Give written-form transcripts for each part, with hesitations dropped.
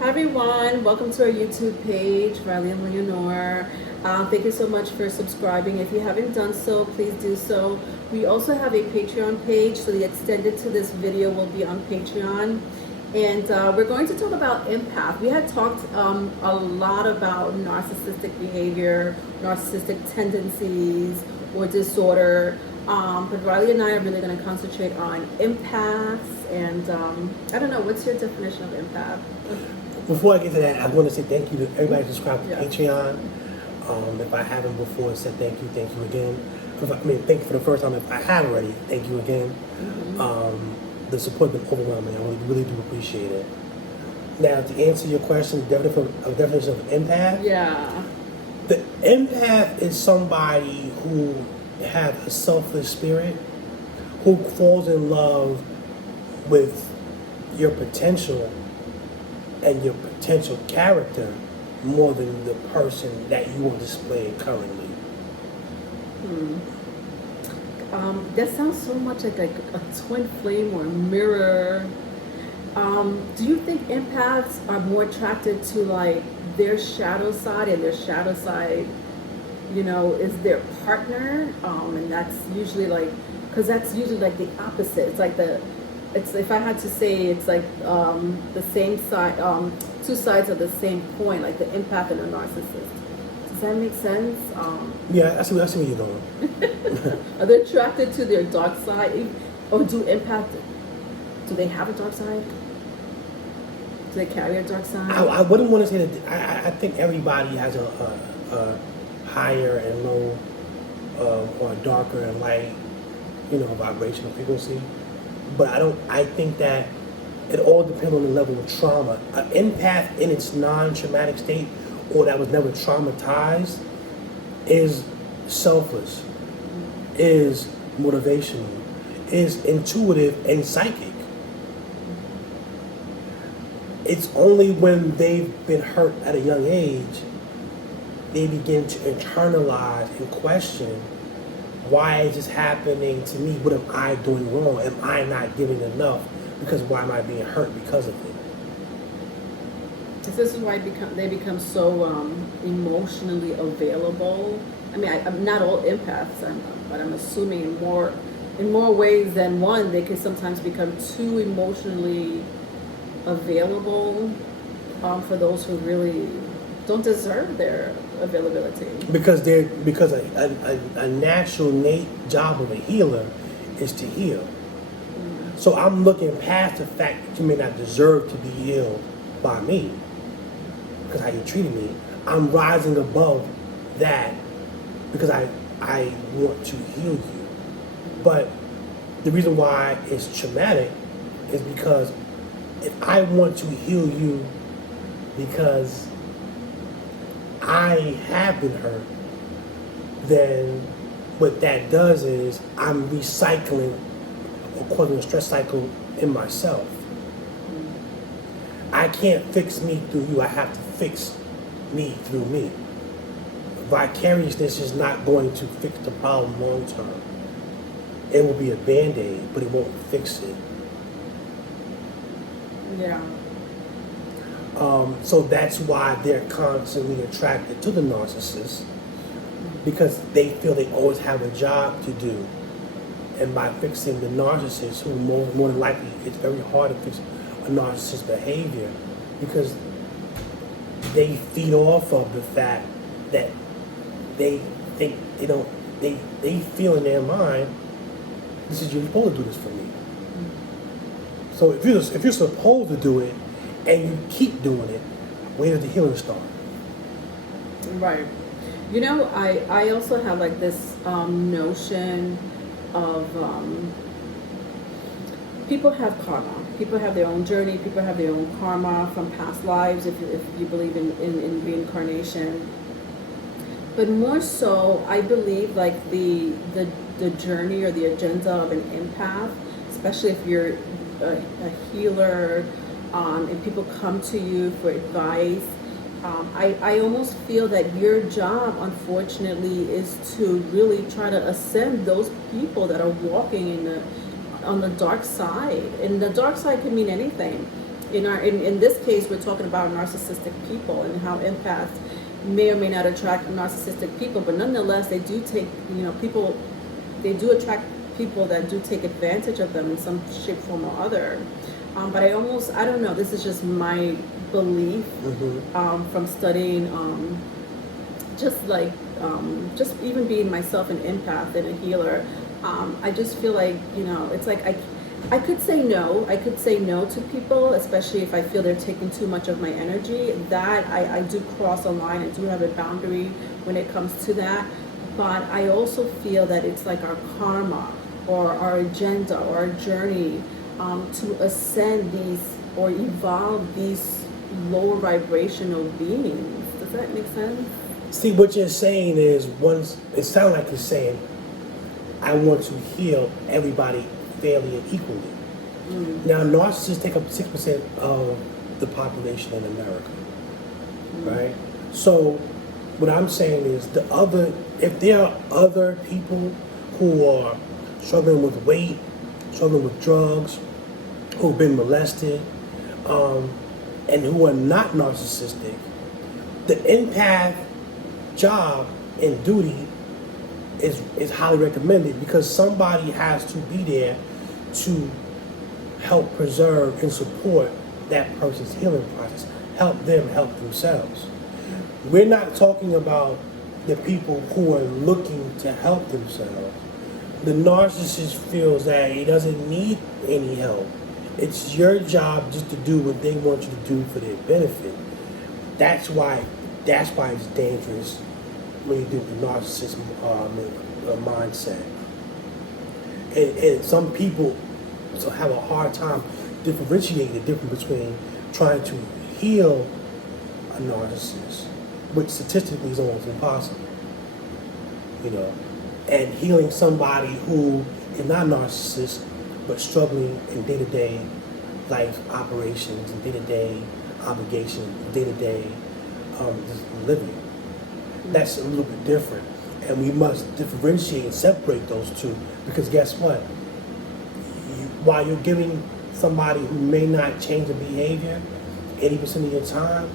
Hi everyone, welcome to our YouTube page, Riley and Leonore. Thank you so much for subscribing. If you haven't done so, please do so. We also have a Patreon page, so the extended to this video will be on Patreon. And we're going to talk about empath. We had talked a lot about narcissistic behavior, narcissistic tendencies, or disorder. But Riley and I are really going to concentrate on empaths. And I don't know, what's your definition of empath? Before I get to that, I want to say thank you to everybody who subscribed to Yeah. Patreon. If I haven't before, said thank you again. Thank you for the first time. If I have already, thank you again. The support has been overwhelming. I really do appreciate it. Now, to answer your question, the definition of empath. Yeah. The empath is somebody who has a selfless spirit, who falls in love with your potential and your potential character more than the person that you are displaying currently. That sounds so much like a twin flame or a mirror. Do you think empaths are more attracted to like their shadow side, and their shadow side, is their partner? And that's usually because that's usually like the opposite. It's if I had to say, it's like the same side, two sides of the same coin, like the empath and the narcissist. Does that make sense? Yeah, I see where you're going. Are they attracted to their dark side, or do they have a dark side? Do they carry a dark side? I wouldn't want to say that. I think everybody has a higher and low, or a darker and light, vibrational frequency. But I think that it all depends on the level of trauma. An empath in its non-traumatic state, or that was never traumatized, is selfless, is motivational, is intuitive and psychic. It's only when they've been hurt at a young age, they begin to internalize and question, why is this happening to me? What am I doing wrong? Am I not giving enough? Because why am I being hurt because of it? This is why they become so emotionally available. I mean, I'm not all empaths, but I'm assuming in more ways than one, they can sometimes become too emotionally available for those who really don't deserve their availability. Because a natural innate job of a healer is to heal. So I'm looking past the fact that you may not deserve to be healed by me, because how you treated me. I'm rising above that because I want to heal you. But the reason why it's traumatic is because if I want to heal you because I have been hurt, then what that does is I'm recycling or causing a stress cycle in myself. I can't fix me through you. I have to fix me through me. Vicariousness is not going to fix the problem long term. It will be a band-aid, but it won't fix it. Yeah. So that's why they're constantly attracted to the narcissist, because they feel they always have a job to do. And by fixing the narcissist, who more than likely, it's very hard to fix a narcissist's behavior, because they feed off of the fact that they think they feel in their mind, this is, you're supposed to do this for me. So if you're supposed to do it and you keep doing it, where does the healing start? Right. I also have like this notion of people have karma. People have their own journey. People have their own karma from past lives, if you believe in reincarnation. But more so, I believe like the journey or the agenda of an empath, especially if you're a healer, and people come to you for advice. I almost feel that your job, unfortunately, is to really try to ascend those people that are walking on the dark side. And the dark side could mean anything. in this case, we're talking about narcissistic people and how empaths may or may not attract narcissistic people, but nonetheless, they do take, people, they do attract people that do take advantage of them in some shape, form, or other. But I don't know, this is just my belief from studying, just even being myself an empath and a healer. I just feel like, it's like I could say no. I could say no to people, especially if I feel they're taking too much of my energy. That I do cross a line. I do have a boundary when it comes to that. But I also feel that it's like our karma or our agenda or our journey to ascend these or evolve these lower vibrational beings. Does that make sense? See, what you're saying is, it sounds like you're saying, I want to heal everybody fairly and equally. Now, narcissists take up 6% of the population in America, right? So, what I'm saying is, if there are other people who are struggling with weight, struggling with drugs, who've been molested, and who are not narcissistic, the empath job and duty is highly recommended, because somebody has to be there to help preserve and support that person's healing process, help them help themselves. We're not talking about the people who are looking to help themselves. The narcissist feels that he doesn't need any help. It's your job just to do what they want you to do for their benefit. That's why it's dangerous when you do the narcissist mindset. And some people have a hard time differentiating the difference between trying to heal a narcissist, which statistically is almost impossible, and healing somebody who is not a narcissist but struggling in day-to-day life operations and day-to-day obligations, day-to-day just living. That's a little bit different, and we must differentiate and separate those two, because guess what? While you're giving somebody who may not change their behavior 80% of your time,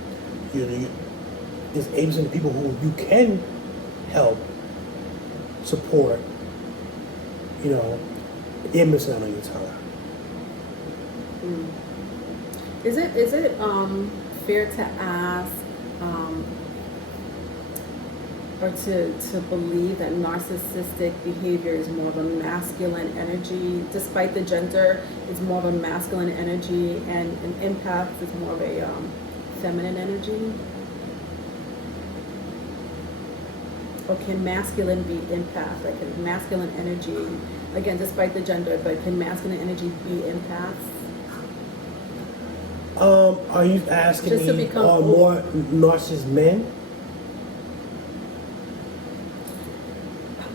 there's 80% of people who you can help, support, they're missing out on your time. Is it fair to ask or to believe that narcissistic behavior is more of a masculine energy, despite the gender, it's more of a masculine energy, and an empath is more of a feminine energy? Or can masculine be empath? Like, can masculine energy, again, despite the gender, but can masculine energy be empaths? Are you asking Just to me, become are more narcissist men?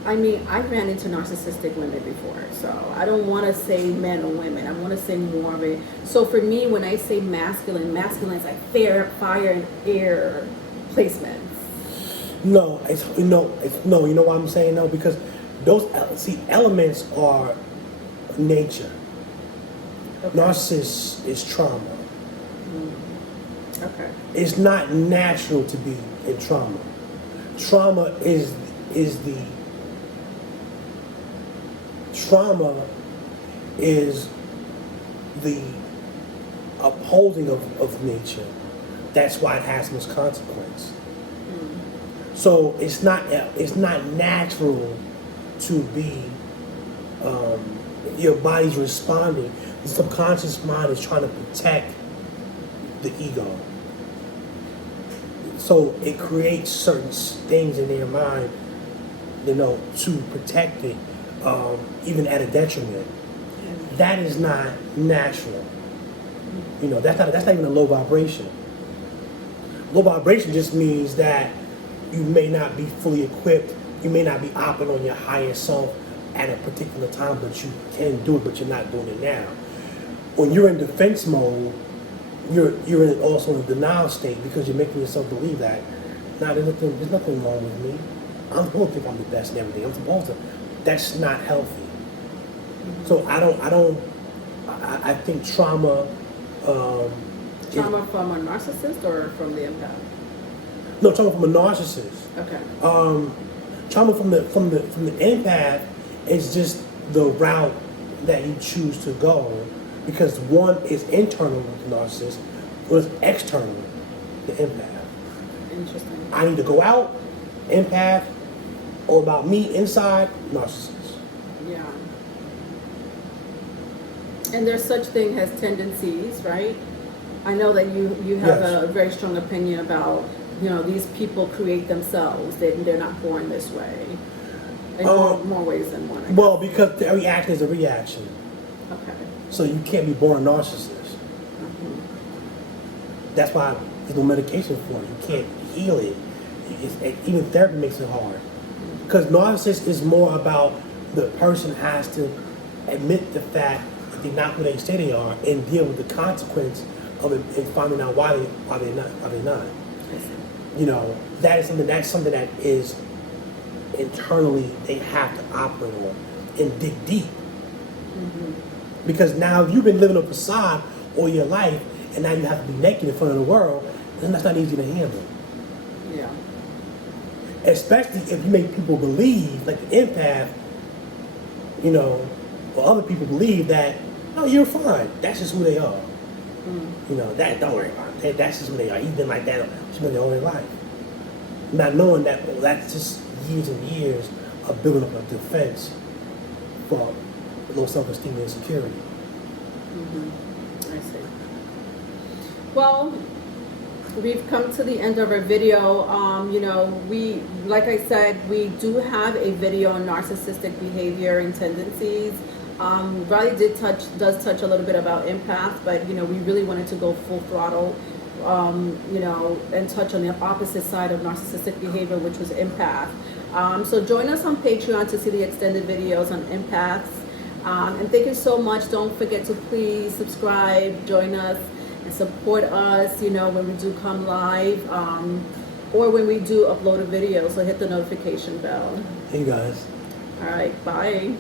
I mean, I've ran into narcissistic women before, so I don't want to say men or women. I want to say more of a. So for me, when I say masculine is like fire and air placements. No, no. You know why I'm saying no? Because those elements are nature. Okay. Narcissist is trauma. Okay. It's not natural to be in trauma. Trauma is the upholding of nature. That's why it has most consequence. So it's not natural to be, your body's responding. The subconscious mind is trying to protect the ego. So it creates certain things in their mind, to protect it, even at a detriment. That is not natural. That's not even a low vibration. Low vibration just means that you may not be fully equipped. You may not be operating on your higher self at a particular time, but you can do it, but you're not doing it now. When you're in defense mode, you're also in a denial state, because you're making yourself believe that, there's nothing wrong with me. I'm supposed to think I'm the best and everything. I'm supposed to. That's not healthy. So I think trauma Trauma from a narcissist or from the empath? No, trauma from a narcissist. Okay. Trauma from the empath is just the route that you choose to go, because one is internal with the narcissist, one is external, the empath. Interesting. I need to go out, empath, or about me inside, narcissist. Yeah. And there's such thing as tendencies, right? I know that you have Yes. a very strong opinion about, you know, these people create themselves. They're not born this way. In more ways than one. I guess. Well, because every action is a reaction. Okay. So you can't be born a narcissist. Mhm. That's why there's no medication for it. You can't heal it. Even therapy makes it hard. Because narcissist is more about the person has to admit the fact that they're not who they say they are and deal with the consequence of it and finding out why they're not. I see. You know, that's something that is internally they have to operate on and dig deep. Mm-hmm. Because now you've been living a facade all your life, and now you have to be naked in front of the world, and that's not easy to handle. Yeah. Especially if you make people believe, like the empath, you know, or other people believe that, oh, you're fine. That's just who they are. Mm. You know, don't worry about it. That's just who they are. He's been like that their whole life. Not knowing that, well, that's just years and years of building up a defense for low self-esteem and insecurity. Mm-hmm. I see. Well, we've come to the end of our video. You know, like I said, we do have a video on narcissistic behavior and tendencies. Riley does touch a little bit about empath, but you know, we really wanted to go full throttle, you know, and touch on the opposite side of narcissistic behavior, which was empath. So join us on Patreon to see the extended videos on empaths. And thank you so much. Don't forget to please subscribe, join us, and support us, you know, when we do come live, or when we do upload a video. So hit the notification bell. Hey guys. All right, bye.